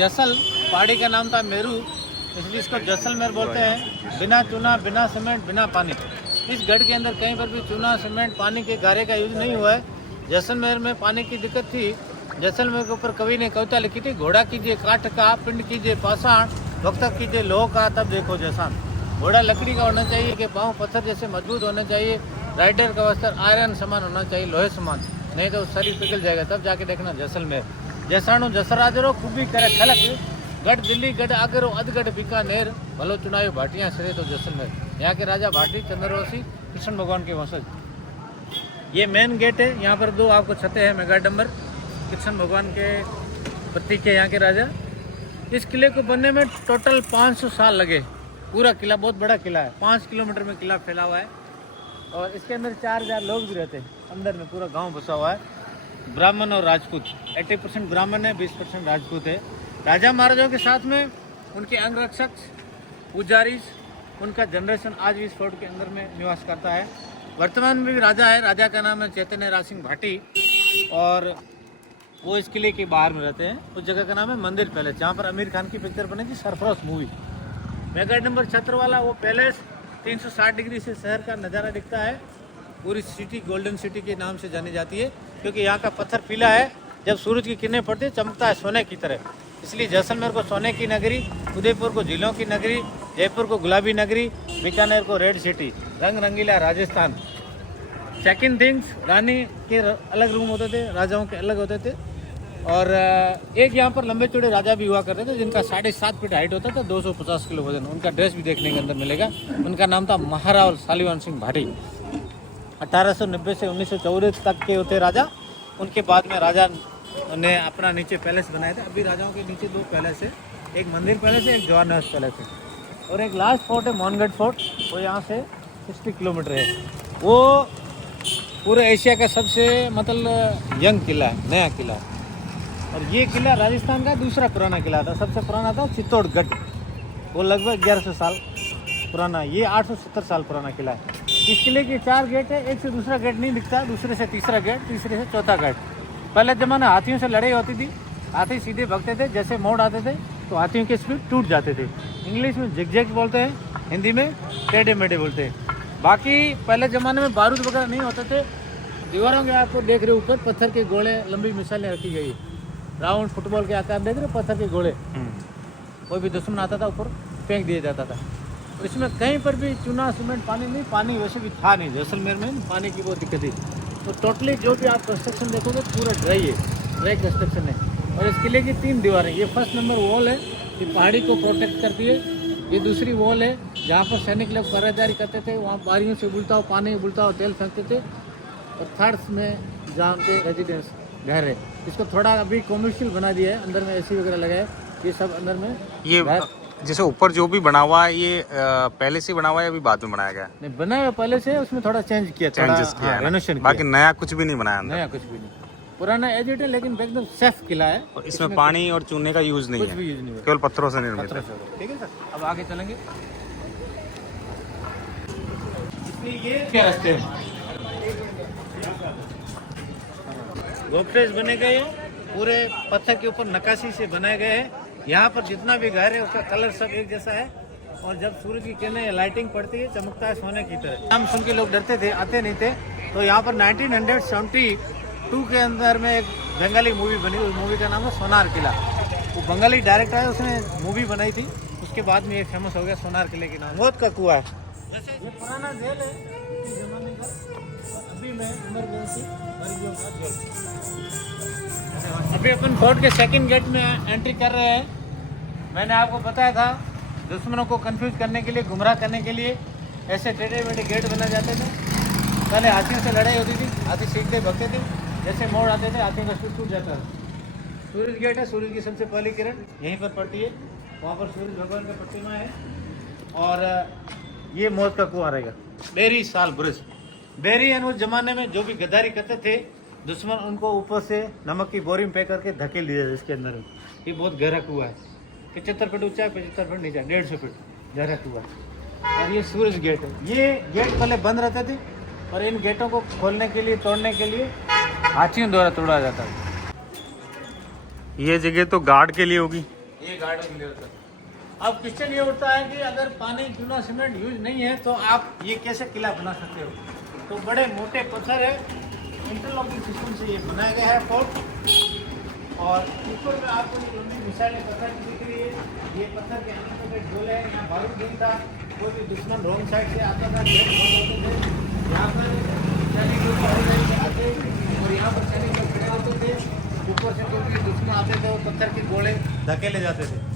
जसल पहाड़ी का नाम था मेरू, इसलिए इसको जैसलमेर बोलते हैं। बिना चूना, बिना सीमेंट, बिना पानी। इस गढ़ के अंदर कहीं पर भी चूना, सीमेंट, पानी के गारे का यूज नहीं हुआ है। जैसलमेर में पानी की दिक्कत थी। जैसलमेर के ऊपर कवि ने कविता लिखी थी, घोड़ा कीजिए काठ का, पिंड कीजिए पाषाण, वक्त कीजिए लोह का, तब देखो जैसान। घोड़ा लकड़ी का होना चाहिए, कि पाँव पत्थर जैसे मजबूत होने चाहिए, राइडर का वस्त्र आयरन समान होना चाहिए, लोहे समान, नहीं तो शरीर पिघल जाएगा, तब जाके देखना जैसलमेर। जैसाणु जसराजरो खूबी करे खलक, गढ़ दिल्ली गढ़ आगरो अधगढ़ बीकानेर, भलो चुनाव भाटियाँ सिरे तो जैसलमेर। यहाँ के राजा भाटी चंद्रवंशी कृष्ण भगवान के वंशज। ये मेन गेट है, यहाँ पर दो आपको छतें हैं मेगाडंबर, कृष्ण भगवान के प्रतीक है यहाँ के राजा। इस किले को बनने में टोटल 500 साल लगे। पूरा किला बहुत बड़ा किला है, 5 किलोमीटर में किला फैला हुआ है और इसके अंदर 4000 लोग भी रहते हैं। अंदर में पूरा गांव बसा हुआ है। ब्राह्मण और राजपूत, 80% ब्राह्मण है, 20% राजपूत है। राजा महाराजाओं के साथ में उनके अंगरक्षक, पुजारी, उनका जनरेशन आज भी इस फोर्ट के अंदर में निवास करता है। वर्तमान में भी राजा है, राजा का नाम है चैतन्य राज सिंह भाटी और वो इस किले के बाहर में रहते हैं। उस जगह का नाम है मंदिर पैलेस, जहाँ पर आमिर खान की पिक्चर बनी थी, सरफरोश मूवी। मेगाडंबर छत्र वाला वो पैलेस 360 डिग्री से शहर का नज़ारा दिखता है। पूरी सिटी गोल्डन सिटी के नाम से जानी जाती है, क्योंकि यहाँ का पत्थर पीला है, जब सूरज की किरणें पड़ती है चमकता है सोने की तरह। इसलिए जैसलमेर को सोने की नगरी, उदयपुर को झीलों की नगरी, जयपुर को गुलाबी नगरी, बीकानेर को रेड सिटी, रंग रंगीला राजस्थान। सेकंड थिंग्स, रानी के अलग रूम होते थे, राजाओं के अलग होते थे। और एक यहाँ पर लंबे चौड़े राजा भी हुआ करते थे, जिनका 7.5 फीट हाइट होता था, 250 किलो वजन। उनका ड्रेस भी देखने के अंदर मिलेगा। उनका नाम था महाराव शालिवाहन सिंह भाटी। 1890 से 1914 तक के होते राजा। उनके बाद में राजा ने अपना नीचे पैलेस बनाए थे। अभी राजाओं के नीचे 2 पैलेस है, एक मंदिर पैलेस है, एक जवाहर नवाज पैलेस है, और एक लास्ट फोर्ट है मोहनगढ़ फोर्ट, वो यहाँ से 60 किलोमीटर है। वो पूरे एशिया का सबसे मतलब यंग किला है, नया किला है। और ये किला राजस्थान का दूसरा पुराना किला था। सबसे पुराना था चित्तौड़गढ़, वो लगभग 1100 साल पुराना। ये 870 साल पुराना किला है। इस किले के 4 गेट है, एक से दूसरा गेट नहीं दिखता, दूसरे से तीसरा गेट, तीसरे से चौथा गेट। पहले ज़माना हाथियों से लड़ाई होती थी, हाथी सीधे भगते थे, जैसे मोड़ आते थे तो हाथियों के स्पीड टूट जाते थे। इंग्लिश में जिगजैग बोलते हैं, हिंदी में टेढ़े मेढ़े बोलते हैं। बाकी पहले ज़माने में बारूद वगैरह नहीं होते थे। दीवारों के आपको देख रहे ऊपर पत्थर के गोले, लंबी मिसाइलें रखी गई, राउंड फुटबॉल के आकार देख रहे पत्थर के गोले। कोई भी दुश्मन आता था ऊपर फेंक दिया जाता था। इसमें कहीं पर भी चूना, सीमेंट, पानी नहीं, पानी वैसे भी था नहीं। जैसलमेर में पानी की बहुत दिक्कत थी। तो टोटली जो भी आप कंस्ट्रक्शन देखोगे पूरा ड्राई है, ड्राई कंस्ट्रक्शन है। और इस किले की 3 दीवारें, ये फर्स्ट नंबर वॉल है, ये पहाड़ी को प्रोटेक्ट करती है। ये दूसरी वॉल है, जहाँ पर सैनिक लोग पहरेदारी करते थे, वहाँ बारियों से उबलता हुआ पानी, उबलता हुआ तेल फेंकते थे। और थर्ड में जहाँ के रेजिडेंस घर है, इसको थोड़ा अभी कॉमर्शियल बना दिया है, अंदर में एसी वगैरह लगा है। ये सब अंदर में ये जैसे ऊपर जो भी बना हुआ है, ये पहले से बना हुआ है अभी बाद में बनाया गया है? नहीं, बना हुआ पहले से, उसमें थोड़ा चेंज किया, चेंजेस किया है, रेनोवेशन किया। बाकी नया कुछ भी नहीं बनाया, नया कुछ भी नहीं, पुराना एज इट है, लेकिन एकदम सेफ किला है। और इसमें पानी और चूने का यूज नहीं कुछ है, भी यूज नहीं है, केवल पत्थरों से निर्मित है। ठीक है सर, अब आगे चलेंगे। ये क्या रास्ते हैं, गोप्टेज बने गए हैं, पूरे पत्थर के ऊपर नक्काशी से बनाए गए हैं। यहाँ पर जितना भी घर है उसका कलर सब एक जैसा है। और जब सूरज की किरणें लाइटिंग पड़ती है चमकता है सोने की तरह। नाम सुन के लोग डरते थे, आते नहीं थे। तो यहाँ पर 1972 के अंदर में एक बंगाली मूवी बनी, उस मूवी का नाम है सोनार किला। वो बंगाली डायरेक्टर है, उसने मूवी बनाई थी, उसके बाद में ये फेमस हो गया सोनार किले के नाम। मौत का कुआं है, ये पुराना जेल है इस जमाने का, अभी मैं इमरजेंसी मरीजों का जेल। अभी अपन फोर्ट के सेकंड गेट में एंट्री कर रहे हैं। मैंने आपको बताया था, दुश्मनों को कंफ्यूज करने के लिए, गुमराह करने के लिए ऐसे टेढ़े मेढ़े गेट बनाए जाते थे। पहले हाथियों से लड़ाई होती थी, हाथी सीखते भगते थे, जैसे मोड़ आते थे हाथियों का स्पीड टूट जाता था। सूरज गेट है, सूरज की सबसे पहली किरण यहीं पर पड़ती है, वहाँ पर सूरज भगवान का प्रतिमा है। और ये मौत का कुआं रहेगा। बेरी साल ब्रिज, बेरी उस जमाने में जो भी गद्दारी करते थे दुश्मन, उनको ऊपर से नमक की बोरी में पैक करके धकेल दिया इसके अंदर। ये बहुत गहरा कुआं है, 75 फीट ऊंचा है, 75 फीट नीचा, 150 फीट गहरा कुआं है। और ये सूरज गेट है। ये गेट पहले बंद रहते थे और इन गेटों को खोलने के लिए, तोड़ने के लिए हाथियों द्वारा तोड़ा जाता है। ये जगह तो गार्ड के लिए होगी? ये गार्ड क्लियर सर। अब क्वेश्चन ये उठता है कि अगर पानी चूना सीमेंट यूज नहीं है तो आप ये कैसे किला बना सकते हो? तो बड़े मोटे पत्थर है, इंटरलॉकिंग सिस्टम से ये बनाया गया है फोर्ट। और ऊपर में आपको ये लंबी मिसाइलें पत्थर की दिख रही है। ये पत्थर के अंदर के गोले हैं, यहाँ बारूद गिन था, कोई भी दुश्मन रॉन्ग साइड से आता था, गेट बंद होते थे। यहाँ पर सैनिक लोग आते और यहाँ पर सैनिक लोग खड़े होते थे। ऊपर से कोई भी दुश्मन आते थे, वो पत्थर के गोले धकेले जाते थे।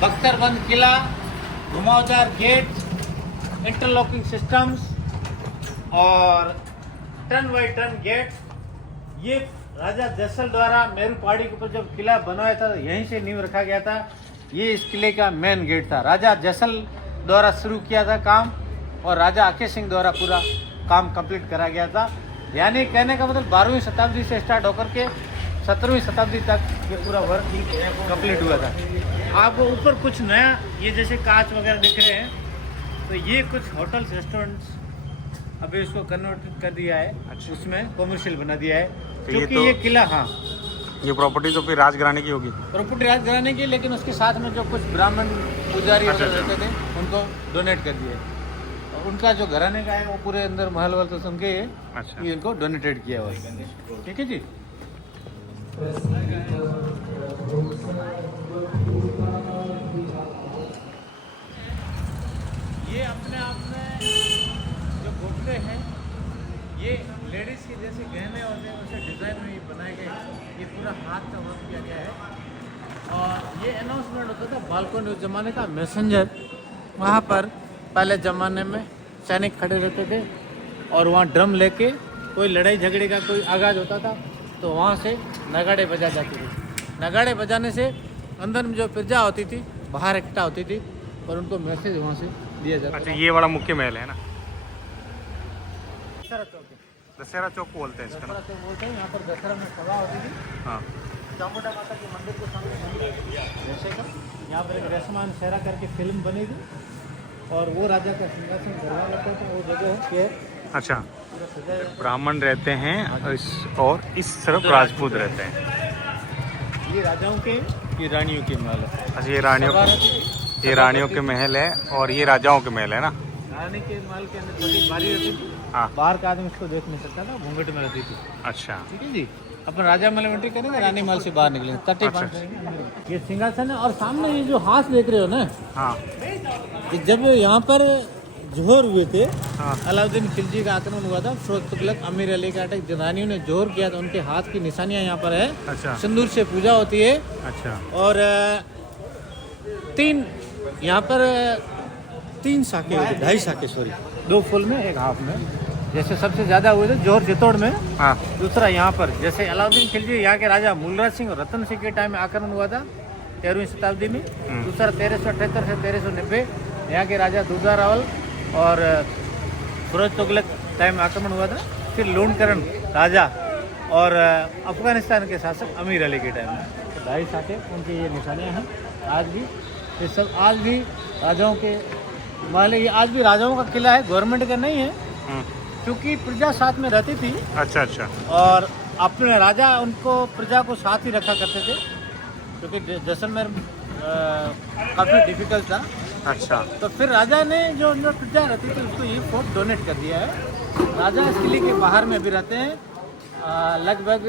बख्तरबंद किला, घुमावदार गेट, इंटरलॉकिंग सिस्टम्स और टर्न बाई टर्न गेट। ये राजा जैसल द्वारा मेरू पहाड़ी के ऊपर जब किला बनवाया था यहीं से नींव रखा गया था। ये इस किले का मेन गेट था। राजा जैसल द्वारा शुरू किया था काम और राजा अखेर सिंह द्वारा पूरा काम कंप्लीट करा गया था। यानी कहने का मतलब 12वीं शताब्दी से स्टार्ट होकर के 17वीं शताब्दी तक ये पूरा वर्क कंप्लीट हुआ था। आपको ऊपर कुछ नया ये जैसे कांच वगैरह दिख रहे हैं, तो ये कुछ होटल्स रेस्टोरेंट्स अभी इसको कन्वर्ट कर दिया है। अच्छा। उसमें कॉमर्शियल बना दिया है तो क्योंकि ये ये तो- किला, हाँ ये प्रॉपर्टी तो फिर राजघराने की होगी। प्रॉपर्टी राजघराने की, लेकिन उसके साथ में जो कुछ ब्राह्मण पुजारी अच्छा, वगैरह अच्छा। रहते थे उनको डोनेट कर दिए। और उनका जो घराने का है वो पूरे अंदर महल वल तो उनके है, अच्छा। ये इनको डोनेटेड किया हुआ है। ठीक है जी। ये अपने आप में जो घोंपटे हैं ये लेडीज़ के जैसे गहने होते हैं वैसे डिज़ाइन में ये बनाए गए। ये पूरा हाथ का वर्क किया गया है। और ये अनाउंसमेंट होता था बालकोनी उस ज़माने का मैसेंजर, वहाँ पर पहले ज़माने में सैनिक खड़े रहते थे और वहाँ ड्रम लेके कोई लड़ाई झगड़े का कोई आगाज़ होता था तो वहाँ से नगाड़े बजा जाते थे। नगाड़े बजाने से अंदर में जो प्रजा होती थी बाहर इकट्ठा होती थी और उनको मैसेज वहाँ से दिया जाता अच्छा, था। ये बड़ा मुख्य महल है ना, दशहरा चौक है। दशहरा चौक बोलते हैं इसका दशहरा ना। चौक बोलते हैं। यहाँ पर दशहरा में सभा होती थी। हाँ। चामुंडा माता के मंदिर के सामने मंदिर जैसे का यहाँ पर एक रेशमान शहरा करके फिल्म बनी थी और वो राजा का सिंहासन दरबार लगता था। वो जगह है अच्छा, पूरा सजाया हुआ। ब्राह्मण रहते हैं और इस तरफ राजपूत रहते हैं। ये राजाओं के, ये रानियों के महल है। अच्छा, ये रानियों सभा के, रहती- ये रानियों के महल है और ये राजाओं के महल है ना। रानी के महल के अंदर बड़ी बारी रहती थी। हाँ। बाहर का आदमी इसको देख नहीं सकता था, घूंघट में रहती थी। अच्छा। ठीक है जी। अपन राजा महल में एंट्री करेंगे, रानी महल से बाहर निकलेंगे, तटे अच्छा। पार करेंगे। ये सिंहासन है और सामने ये जो हाथ देख रहे हो ना, हाँ कि जब यहाँ पर जोहर हुए थे, हाँ। अलाउद्दीन खिलजी का आक्रमण हुआ था, फिरोज तुगलक, अमीर अली का अटैक, जनानियों ने जोहर किया था, उनके हाथ की निशानियाँ यहाँ पर है। अच्छा। सिंदूर से पूजा होती है। अच्छा। और तीन यहाँ पर 3 शाखे होती, 2.5 शाखे, सॉरी, 2 फुल में 1 हाफ में। जैसे सबसे ज़्यादा हुए थे जोहर चित्तौड़ में। हाँ। दूसरा यहाँ पर जैसे अलाउद्दीन खिलजी यहाँ के राजा मूलराज सिंह और रतन सिंह के टाइम में आक्रमण हुआ था 13वीं शताब्दी में। दूसरा 1378 से 1390 यहाँ के राजा दुर्गा रावल और फिरोज तुगलक टाइम में आक्रमण हुआ था। फिर लूणकरण राजा और अफगानिस्तान के शासक अमीर अली के टाइम में। तो 2.5 शाखे उनकी ये निशानियाँ हैं आज भी। ये सब आज भी राजाओं के महल है। ये आज भी राजाओं का किला है, गवर्नमेंट का नहीं है, क्योंकि प्रजा साथ में रहती थी अच्छा। अच्छा। और अपने राजा उनको प्रजा को साथ ही रखा करते थे, क्योंकि जैसलमेर काफ़ी डिफिकल्ट था। अच्छा। तो फिर राजा ने जो प्रजा रहती थी उसको ये फोर्ट डोनेट कर दिया है। राजा इस किले के बाहर में भी रहते हैं। लगभग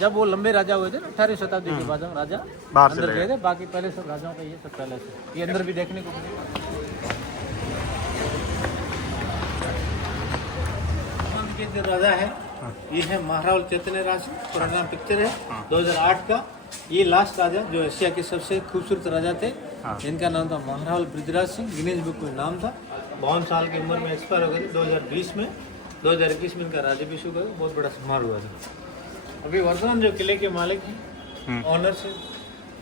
जब वो लंबे राजा हुए थे ना 18वीं शताब्दी के बाद राजा बाहर से अंदर ले गए थे। बाकी पहले सब राजाओं का ये सब पहले से, ये अंदर भी देखने को मिलेगा। के जो राजा है ये है महारावल चैतन्य राज, पुराना पिक्चर है 2008 का। ये लास्ट राजा जो एशिया के सबसे खूबसूरत राजा थे। इनका नाम था महारावल बृजराज सिंह, गिनीज बुक में नाम था। 52 साल की उम्र में एक्सपायर हो गए थे 2020 में। 2021 में इनका राज्याभिषेक हुआ, बहुत बड़ा समारोह हुआ था। अभी वर्तमान जो किले के मालिक हैं, ऑनर्स हैं,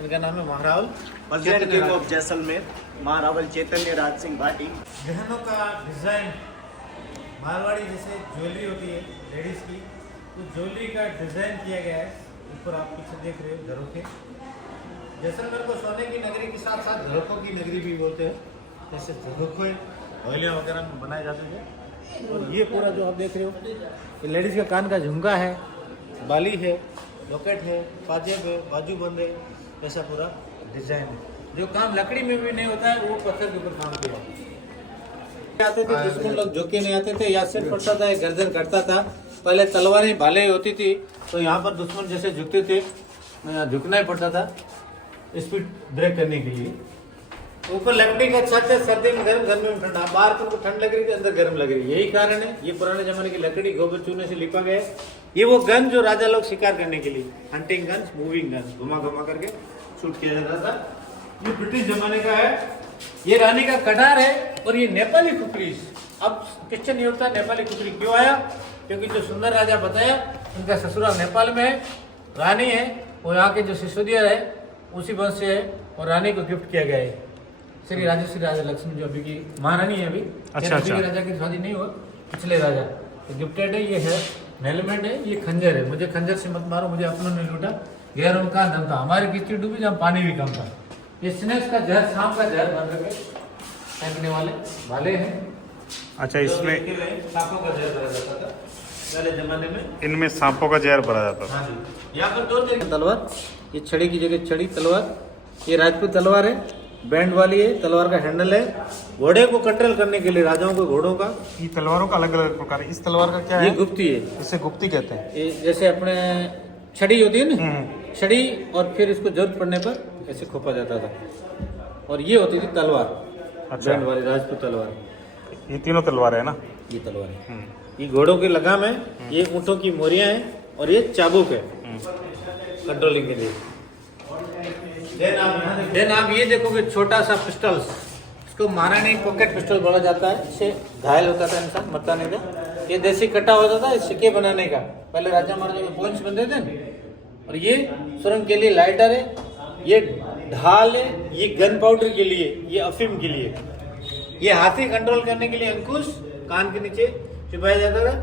इनका नाम है महारावल प्रेसिडेंट ऑफ जैसलमेर महारावल चैतन्य राज सिंह भाटी। गहनों का डिज़ाइन मारवाड़ी जैसे ज्वेलरी होती है लेडीज़ की, तो ज्वेलरी का डिज़ाइन किया गया है। ऊपर आप पीछे देख रहे हो झरोखे। जैसलमेर को सोने की नगरी के साथ साथ झरोखों की नगरी भी बोलते हैं। जैसे झरोखे हवेलियाँ वगैरह में बनाए जाते थे, और ये पूरा जो आप देख रहे हो, ये लेडीज़ का कान का झुमका है, बाली है, लॉकेट है, पाजेब है, बाजू बंद है, ऐसा पूरा डिजाइन है। जो काम लकड़ी में भी नहीं होता है वो पत्थर के ऊपर काम किया। आते थे दुश्मन लोग झुके नहीं आते थे, या सिर पड़ता था या गर्दन कटता था। पहले तलवारें भाले होती थी तो यहाँ पर दुश्मन जैसे झुकते थे, झुकना ही पड़ता था स्पीड ब्रेक करने के लिए। ऊपर लकड़ी का छत है, सर्दी में गर्म, गर्मी में ठंडा। बाहर तुमको ठंड लग रही थी, अंदर गर्म लग रही है। यही कारण है ये पुराने जमाने की लकड़ी गोबर चूने से लिपा गया है। ये वो गन जो राजा लोग शिकार करने के लिए, हंटिंग गन्स, मूविंग गन्स, घुमा घुमा करके शूट किया जाता था। ये ब्रिटिश जमाने का है। ये रानी का कटार है और ये नेपाली कुकरीज। अब क्वेश्चन ये होता है नेपाली कुकरी क्यों आया, क्योंकि जो सुंदर राजा बताया उनका ससुराल नेपाल में है, रानी है, वो यहाँ के जो सिसोदिया है उसी वंश से है और रानी को गिफ्ट किया गया है। श्री राजा लक्ष्मी जो अभी की महारानी है अभी, अच्छा। राजा की शादी नहीं हुआ, पिछले राजा तो गिफ्टेड है। ये है हेलमेट है, ये खंजर है। मुझे खंजर से मत मारो, मुझे अपनों ने लूटा। गैर उनका दम था, हमारी किस्ती डूबी जब पानी भी कम था। ये स्नेक्स का जहर, सांप का जहर बन रखे फेंकने वाले भाले हैं। अच्छा, इसमें सांपों का जहर भरा जाता था पहले जमाने में। इनमें सांपों का जहर भरा जाता था। हाँ जी। यहाँ पर 2 तरीके तलवार, ये छड़ी की जगह छड़ी तलवार। ये राजपूत तलवार है, बैंड वाली है, तलवार का हैंडल है। घोड़े को कंट्रोल करने के लिए राजाओं को घोड़ों का। ये तलवारों का अलग अलग प्रकार है। इस तलवार का क्या ये है? गुप्ती है, इसे गुप्ती कहते हैं। ये जैसे अपने छड़ी होती है ना, छड़ी, और फिर इसको जरूरत पड़ने पर ऐसे खोपा जाता था। और ये होती थी तलवार, अच्छा। बैंड वाली राजपूत तलवार। ये तीनों तलवार है ना? ये तलवार है। ये घोड़ों की लगाम है, ये ऊँटों की मोरियां हैं और ये चाबुक है कंट्रोलिंग के लिए। देन आप ये देखोगे छोटा सा पिस्टल, इसको महारानी पॉकेट पिस्टल बोला जाता है। इससे घायल होता था इंसान, मरता नहीं था। ये देसी कट्टा होता था सिक्के बनाने का, पहले राजा महाराजा के पॉइंट्स बनते थे। और ये सुरंग के लिए लाइटर है, ये ढाल है, ये गन पाउडर के लिए, ये अफीम के लिए। ये हाथी कंट्रोल करने के लिए अंकुश कान के नीचे छुपाया जाता था।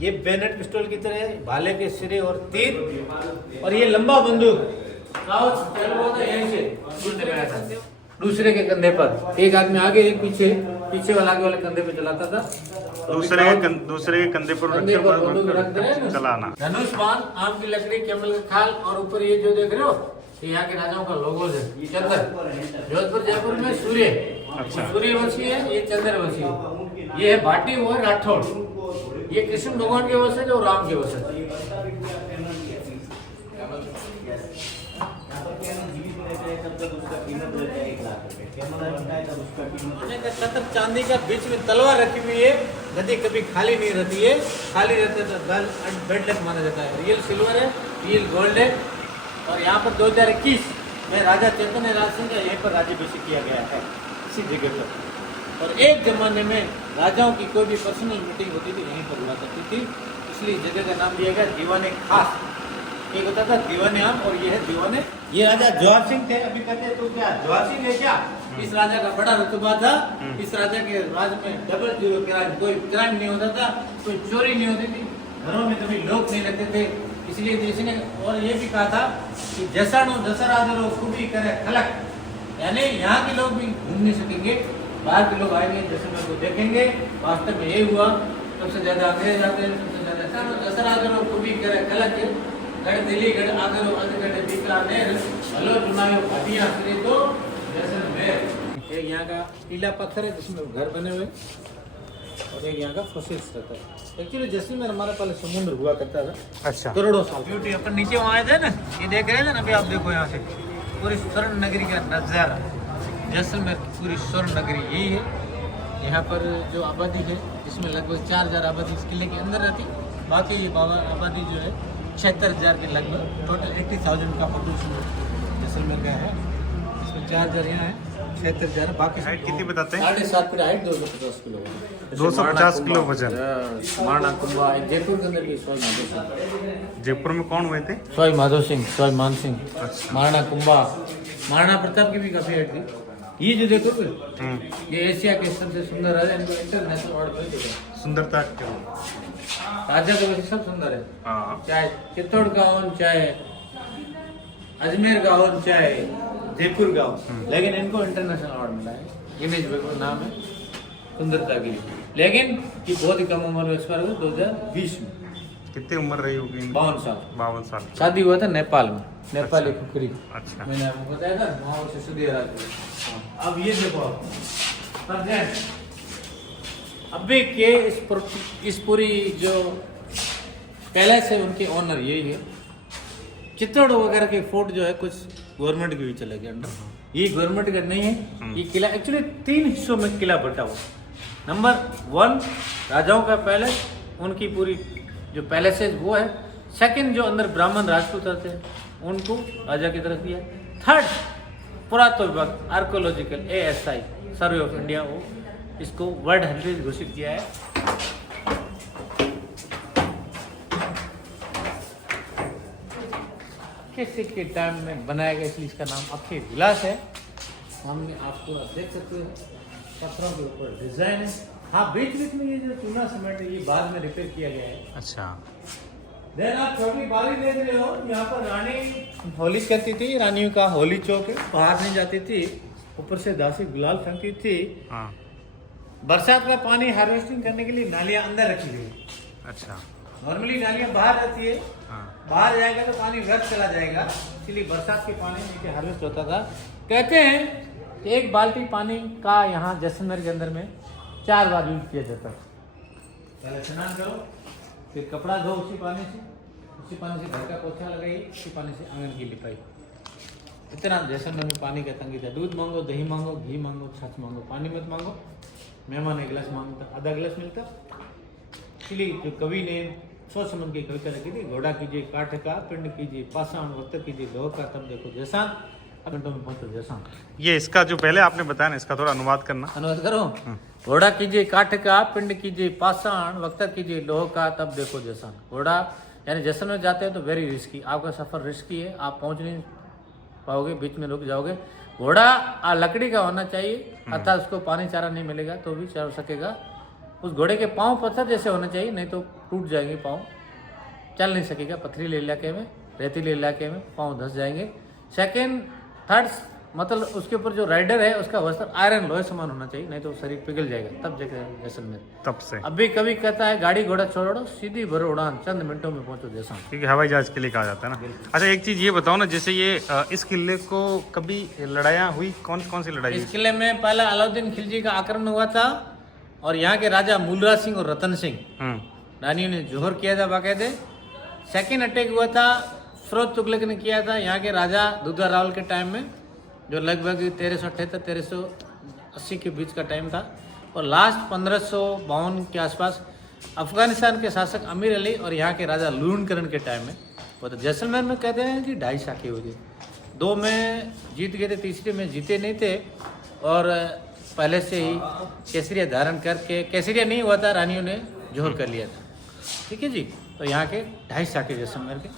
ये बैनेट पिस्टल की तरह है, भाले के सिरे और तीर। और ये लंबा बंदूक यहीं से दूसरे के कंधे पर, एक आदमी आगे एक पीछे, पीछे वाला आगे वाले कंधे पे चलाता था। दूसरे के कंधे पर चलाना। धनुष बाण, आम की लकड़ी, कैमल का खाल, और ऊपर ये जो देख रहे हो ये यहाँ के राजाओं का लोगो है। ये चंद्र, जोधपुर जयपुर में सूर्य, अच्छा। सूर्यवंशी है, ये चंद्रवंशी है। ये है भाटी, वो है राठौड़। ये कृष्ण भगवान के वंशज और राम के वंशज। छत्र चांदी का, बीच में तलवार रखी हुई है। गद्दी कभी खाली नहीं रहती है, खाली रहते तो गन बेड लक माना जाता है। रियल सिल्वर है, रियल गोल्ड है। और यहाँ पर 2021 में राजा चैतन्य राज सिंह का यहीं पर राज्याभिषेक किया गया है, इसी जगह पर। और एक जमाने में राजाओं की कोई भी पर्सनल मीटिंग होती थी यहीं पर हुआ करती थी, इसलिए जगह का नाम दिया गया दीवाने खास। एक होता था दीवाने आम और ये है दीवाने। ये राजा जवाहर सिंह थे, अभी कहते हैं तो क्या जवाहर सिंह है क्या? इस राजा का बड़ा रुतबा था। इस राजा के राज में डबल जीरो क्राइम, कोई क्राइम नहीं होता था, कोई चोरी नहीं होती थी, घरों में कभी लोग नहीं रहते थे। इसलिए इसने और ये भी कहा था कि जैसाणो दशहरा दरो खूबी करे खलक, यानी यहाँ के लोग भी घूम नहीं सकेंगे, बाहर के लोग आएंगे जैसलमेर को देखेंगे। वास्तव में यही हुआ, सबसे ज्यादा अंग्रेज आते हैं, सबसे ज्यादा दशहरा दरो खूबी करे खलक, गढ़ दिल्ली गढ़ आगरो अधगढ़ बीकानेर, हलो चुनाव भाटियां श्री तो जैसलमेर। एक यहाँ का टीला पत्थर है जिसमें घर बने हुए, और एक यहाँ का फॉसिल्स रहता है। एक्चुअली जैसलमेर हमारा पहले समुद्र हुआ करता था, अच्छा। करोड़ों साल। ब्यूटी अपन नीचे वहाँ आए थे ना, ये देख रहे थे ना, अभी आप देखो यहाँ से पूरी स्वर्ण नगरी का नजारा। जैसलमेर की पूरी स्वर्ण नगरी यही है। यहाँ पर जो आबादी है, जिसमें लगभग 4000 आबादी इस किले के अंदर रहती, बाकी ये आबादी जो है 76,000 के लगभग, टोटल 80,000 का पॉपुलेशन जैसलमेर का है। इसमें 4000 यहाँ है, 76,000। बाकी हाइट कितनी बताते हैं? 7.5 फीट हाइट, 250 किलो। 250 किलो वजन। माणा कुंभा, जयपुर के अंदर भी सवाई माधो सिंह। जयपुर में कौन हुए थे? सवाई माधो सिंह, सवाई मान सिंह। अच्छा। महाराणा कुंभा, महाराणा प्रताप की भी काफी हाइट थी। ये जो देखो ये एशिया के सबसे सुंदर राजा, इनको इंटरनेशनल अवार्ड मिल चुका। सुंदरता क्यों? राजा तो वैसे सब सुंदर है, हाँ। चाहे चित्तौड़ का हो, चाहे अजमेर का हो, चाहे जयपुर का हो, लेकिन इनको इंटरनेशनल अवार्ड मिला है। इमेज नाम है सुंदरता के लिए। लेकिन ये बहुत ही कम उम्र में एक्सपायर हुआ 2020 में। कितनी उम्र रही होगी इनकी? 52 साल। 52 साल। शादी हुआ था नेपाल में, नेपाली खुकरी। अच्छा। मैंने आपको बताया था वहाँ से सऊदी अरब। अब ये देखो प्रेजेंट अभी के इस पूरी जो पैलेस है उनके ऑनर यही है। चित्तौड़ वगैरह के फोर्ट जो है कुछ गवर्नमेंट के भी चले गए अंडर। ये गवर्नमेंट का नहीं है, ये किला एक्चुअली 3 हिस्सों में किला बटा हुआ। नंबर 1 राजाओं का पैलेस, उनकी पूरी जो पैलेस है वो है। सेकंड जो अंदर ब्राह्मण राजपूत रहते हैं उनको राजा की तरफ दिया। थर्ड पुरातत्व विभाग archaeological ASI survey of India वो इसको वर्ल्ड हेरिटेज घोषित किया है। किसी के टाइम में बनाया गया इसलिए इसका नाम अक्षय विलास है। हमने आपको देख सकते हो पत्थरों के ऊपर डिजाइन है। हाँ बीच बीच में ये जो चूना सीमेंट है ये बाद में रिपेयर किया गया है। अच्छा। देन आप छोटी बारी देख रहे हो, यहाँ पर रानी होली कहती थी, रानियों का होली चौक है, बाहर नहीं जाती थी, ऊपर से दासी गुलाल फेंकती थी। हाँ। बरसात का पानी हार्वेस्टिंग करने के लिए नालियां अंदर रखी हुई है। अच्छा। नॉर्मली नालियां बाहर रहती है, हाँ। बाहर जाएगा तो पानी व्यर्थ चला जाएगा, इसलिए बरसात के पानी नीचे हार्वेस्ट होता था। कहते हैं कि एक बाल्टी पानी का यहाँ जैसलमेर के अंदर में 4 बार यूज किया जाता है। पहले स्नान करो, फिर कपड़ा धो उसी पानी से घर का पोछा लगाइए, उसी पानी से आंगन की लिपाई। इतना जैसलमेर में पानी का तंगी था। दूध मांगो, दही मांगो, घी मांगो, छाछ मांगो, पानी मत मांगो। मेहमान 1 गिलास मांगता, आधा गिलास मिलता। इसलिए जो कवि ने सोच समझ के कविता लिखी थी, घोड़ा कीजिए काठ का, पिंड कीजिए पाषाण, वक्त कीजिए लोह का, तब देखो जैसान, अब मिनटों में पहुंचो जैसान। ये इसका जो पहले आपने बताया ना, इसका थोड़ा अनुवाद करना। अनुवाद करो। घोड़ा कीजिए काठ का, पिंड कीजिए पाषाण, वक्त कीजिए लोह का, तब देखो जैसान। घोड़ा यानी जैसलमेर जाते हैं तो वेरी रिस्की, आपका सफर रिस्की है, आप पहुंच नहीं पाओगे, बीच में रुक जाओगे। घोड़ा लकड़ी का होना चाहिए, अर्थात उसको पानी चारा नहीं मिलेगा तो भी चल सकेगा। उस घोड़े के पाँव पत्थर जैसे होने चाहिए, नहीं तो टूट जाएंगे पाँव, चल नहीं सकेगा। पथरीले इलाके में, रेतीले इलाके में पाँव धंस जाएंगे। सेकेंड थर्ड मतलब उसके ऊपर जो राइडर है उसका वस्त्र आयरन लोहे समान होना चाहिए, नहीं तो शरीर पिघल जाएगा। तब जाके जैसलमेर। तब से अभी कभी कहता है गाड़ी घोड़ा छोड़ो, सीधी भरो उड़ान, चंद मिनटों में पहुंचो जैसलमेर। क्योंकि हवाई जहाज के लिए कहा जाता है ना। अच्छा एक चीज़ ये बताओ ना, जैसे ये इस किले को कभी लड़ाइयाँ हुई, कौन सी लड़ाई इस किले में पहला अलाउद्दीन खिलजी का आक्रमण हुआ था और यहाँ के राजा मूलराज सिंह और रतन सिंह रानियों ने जोहर किया था बाकायदे। सेकेंड अटैक हुआ था फिरोज तुगलक ने किया था यहाँ के राजा दुधा रावल के टाइम में, जो लगभग 1378-1380 के बीच का टाइम था। और लास्ट 1552 के आसपास अफगानिस्तान के शासक अमीर अली और यहाँ के राजा लूणकरण के टाइम में वो तो जैसलमेर में कहते हैं कि 2.5 शाखे हुई थी। 2 में जीत गए थे, तीसरे में जीते नहीं थे और पहले से ही केसरिया धारण करके, केसरिया नहीं हुआ था, रानियों ने जोहर कर लिया था। ठीक है जी। तो यहाँ के 2.5 शाखे जैसलमेर के।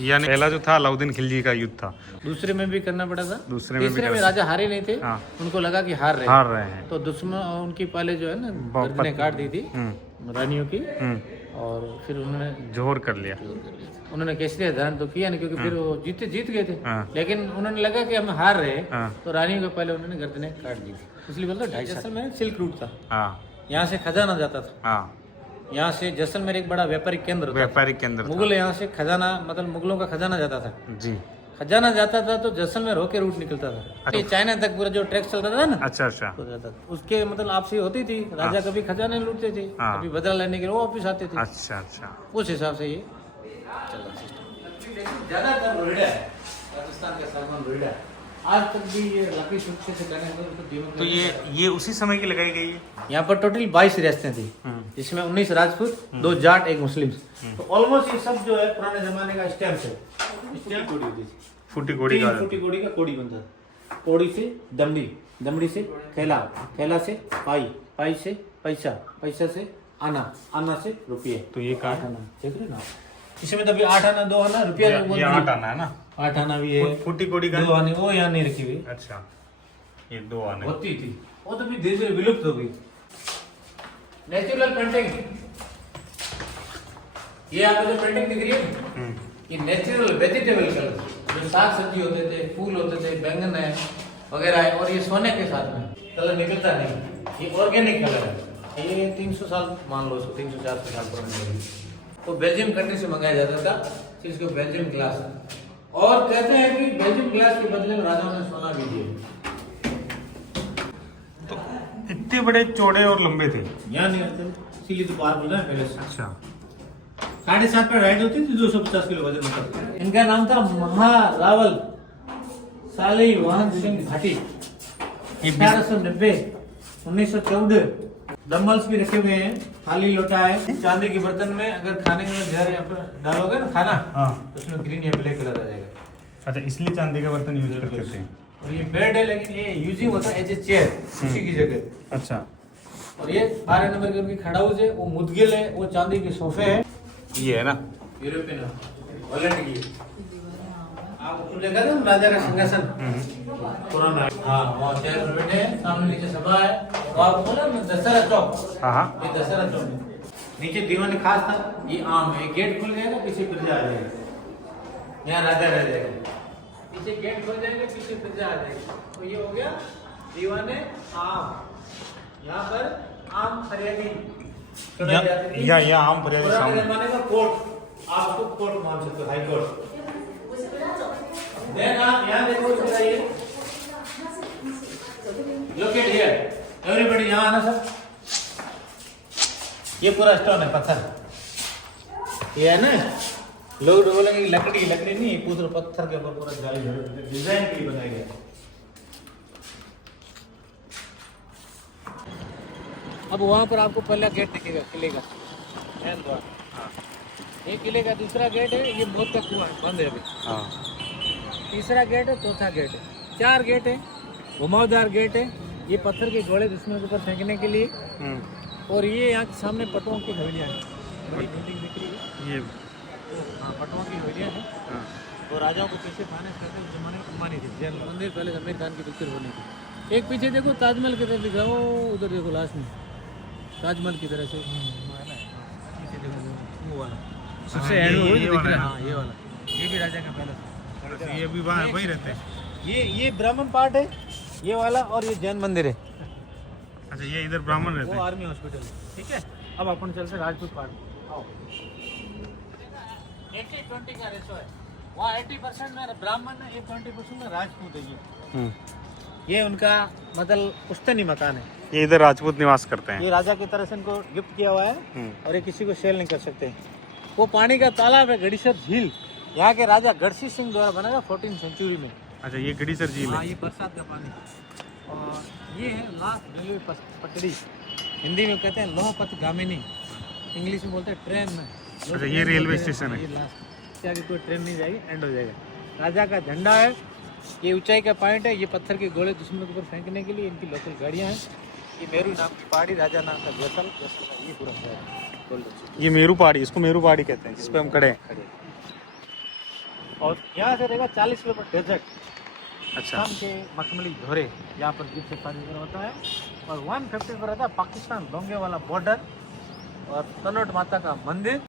यानी पहला जो था अलाउद्दीन खिलजी का युद्ध था, दूसरे में भी करना पड़ा था, दूसरे में तीसरे में राजा हारे नहीं थे। हाँ। उनको लगा कि हार रहे हैं तो दुश्मन उनकी पहले जो है ना गर्दनें काट दी थी रानियों की, और फिर उन्होंने जोहर कर लिया। उन्होंने केसरिया धारण तो किया नहीं, क्योंकि फिर वो जीत गए थे। लेकिन उन्होंने लगा कि हम हार रहे, तो रानियों को पहले उन्होंने गर्दनें काट दी थी, इसलिए बोलते 2.5 जैसलमेर सिल्क रूट था। यहाँ से खजाना जाता था। यहाँ से जैसलमेर एक बड़ा व्यापारिक केंद्र था। व्यापारिक केंद्र मुगल यहाँ से खजाना, मतलब मुगलों का खजाना जाता था जी। खजाना जाता था तो जैसलमेर होके रूट निकलता था। ये चाइना तक पूरा जो ट्रैक चलता था ना, अच्छा तो जाता था। उसके मतलब आपसी होती थी, राजा कभी खजाने लूटते थे, कभी बदला लेने के लिए वो वापिस आते थे। अच्छा। उस हिसाब से ये चल रहा सिस्टम। ज्यादातर रोहिड़ा है, राजस्थान का सागवान रोहिड़ा है। आज तक भी ये लकड़ी सूखे से करने तो ये उसी समय की लगाई गई है। यहाँ पर टोटल 22 रियासतें थी, जिसमें 19 राजपूत, 2 जाट, 1 मुस्लिम। तो ऑलमोस्ट ये सब जो है पुराने जमाने का स्टैम्प है। स्टैम्प कोडी होती थी, फूटी कोड़ी का कोडी बनता था। कोड़ी से दमड़ी, दमड़ी से थैला, थैला से पाई, पाई से पैसा, पैसा से आना, आना से रुपये। तो ये कहाँ 8 आना देख रहे ना, इसमें तो भी 8 आना 2 आना रुपया। ये 8 आना है ना, 8 आना भी है। फूटी कोड़ी का 2 आने वो यहाँ नहीं रखी हुई। अच्छा, ये 2 आने होती थी, वो तो भी धीरे धीरे विलुप्त हो गई। नेचुरल पेंटिंग, ये आपको जो पेंटिंग दिख रही है ये नेचुरल वेजिटेबल कलर, जो साग सब्जी होते थे, फूल होते थे, बैंगन है वगैरह है, और ये सोने के साथ में कलर निकलता नहीं, ये ऑर्गेनिक कलर है। ये 300 साल मान लो इसको, 300-400 साल पुरानी। तो बेल्जियम कंट्री से मंगाया जाता था, फिर इसको बेल्जियम ग्लास। और कहते हैं कि बेल्जियम ग्लास के बदले में राजाओं ने सोना भी दिया। तो इतने बड़े चौड़े और लंबे थे। यहाँ नहीं आते, इसीलिए तो बाहर बोला है पहले से। अच्छा 7.5 पर राइड होती थी, 250 किलो वजन होता था। इनका नाम था महारावल शालिवाहन सिंह भाटी। 1890 1914। डम्बल्स भी रखे हुए हैं, थाली लोटा है चांदी के बर्तन में। अगर खाने में जहर डालोगे ना खाना, हाँ तो उसमें ग्रीन या ब्लैक कलर आ जाएगा। अच्छा इसलिए चांदी का बर्तन यूज करते थे। और ये बेड है, लेकिन ये यूजिंग होता है एज ए चेयर, उसी की जगह। अच्छा और ये 12 नंबर की उनकी खड़ा हाउस है, वो मुदगिल है, वो चांदी के सोफे है। ये है ना यूरोपियन हॉलैंड की। आपको देखा था ना राजा का सिंहासन पुराना। हाँ वहाँ चेयर पर बैठे हैं, सामने नीचे सभा है। और आपको बोला ना दशहरा चौक, हाँ हाँ ये दशहरा चौक है। नीचे दीवान खास था, ये आम है। गेट खुल जाएगा, पीछे प्रजा आ जाएगा, यहाँ राजा रह जाएगा। पीछे गेट खुल जाएंगे, पीछे प्रजा आ जाएगी। तो ये हो गया दीवाने आम। यहाँ पर आम फरियादी या आम फरियादी पुराने सामने। जमाने का कोर्ट, आप उसको कोर्ट मान सकते हो, हाई कोर्ट। देन आप यहाँ देखो, बताइए लोकेट हियर एवरीबॉडी। यहाँ आना सर। ये पूरा स्टोन है, पत्थर ये है ना। लोग बोलेंगे लकड़ी, लकड़ी नहीं, पूरा पत्थर के ऊपर पूरा जाली डिजाइन के लिए बनाया गया। अब वहाँ पर आपको पहला गेट दिखेगा किले का, मेन द्वार। ये किले का दूसरा गेट है, ये मौत का कुआं है, बंद है अभी। हाँ तीसरा गेट है, चौथा गेट है, 4 गेट है। घुमावदार गेट है, ये पत्थर के गोले दुश्मन के ऊपर फेंकने के लिए। और ये यहाँ के सामने पटुओं की हवेलियाँ हैं, बड़ी बिल्डिंग दिख रही है ये हाँ, पटुओं की हवेलियाँ हैं। हाँ। और राजाओं को पीछे फाइनेंस करते उस जमाने में अंबानी थी। जैन मंदिर पहले आमिर खान की पिक्चर होने की। एक पीछे देखो ताजमहल की तरफ दिखाओ, उधर देखो लास्ट में ताजमहल की तरह से है ना, पीछे देखो वो वाला सबसे हाँ, एंड में ये दिख वाला रहा है। है। हाँ ये वाला, ये भी राजा का पैलेस है। ये भी वही रहते हैं। ये ब्राह्मण पार्ट है ये वाला, और ये जैन मंदिर है, अच्छा ये इधर ब्राह्मण रहते वो हैं। आर्मी हॉस्पिटल है। ठीक है, अब अपन चलते राजपूत पार्ट। आओ 80-20 का रेशो है। वहाँ 80% में ब्राह्मण है, 20% में राजपूत है। ये उनका मतलब पुश्तैनी मकान है। ये इधर राजपूत निवास करते हैं। ये राजा की तरह से इनको गिफ्ट किया हुआ है, और ये किसी को सेल नहीं कर सकते। वो पानी का तालाब है गढ़ीसर झील, यहाँ के राजा गढ़सी सिंह द्वारा बनाया 14th सेंचुरी में। अच्छा ये गढ़ीसर झील हाँ है। ये बरसात का पानी। और ये है लास्ट रेलवे पटड़ी, हिंदी में कहते हैं लोहपथ गामिनी, इंग्लिश में बोलते हैं ट्रेन में। अच्छा ये रेलवे स्टेशन है। ये लास्ट, इसके आगे कोई ट्रेन नहीं जाएगी, एंड हो जाएगा। राजा का झंडा है, ये ऊंचाई का पॉइंट है। ये पत्थर के गोले दुश्मनों के ऊपर फेंकने के लिए इनकी लोकल गाड़ियाँ हैं। ये मेरू नाम की पहाड़ी, राजा नाम का जैसल, जैसल का ये पूरा शहर है। ये मेरू पहाड़ी, इसको मेरू पहाड़ी कहते हैं, जिस पे हम खड़े हैं। और यहाँ से रहेगा 40 किलोमीटर डेजर्ट, अच्छा शाम के मखमली धोरे, यहाँ पर जीप सफारी होता है। और 150 पर रहता है पाकिस्तान लोंगे वाला बॉर्डर, और तनोट माता का मंदिर।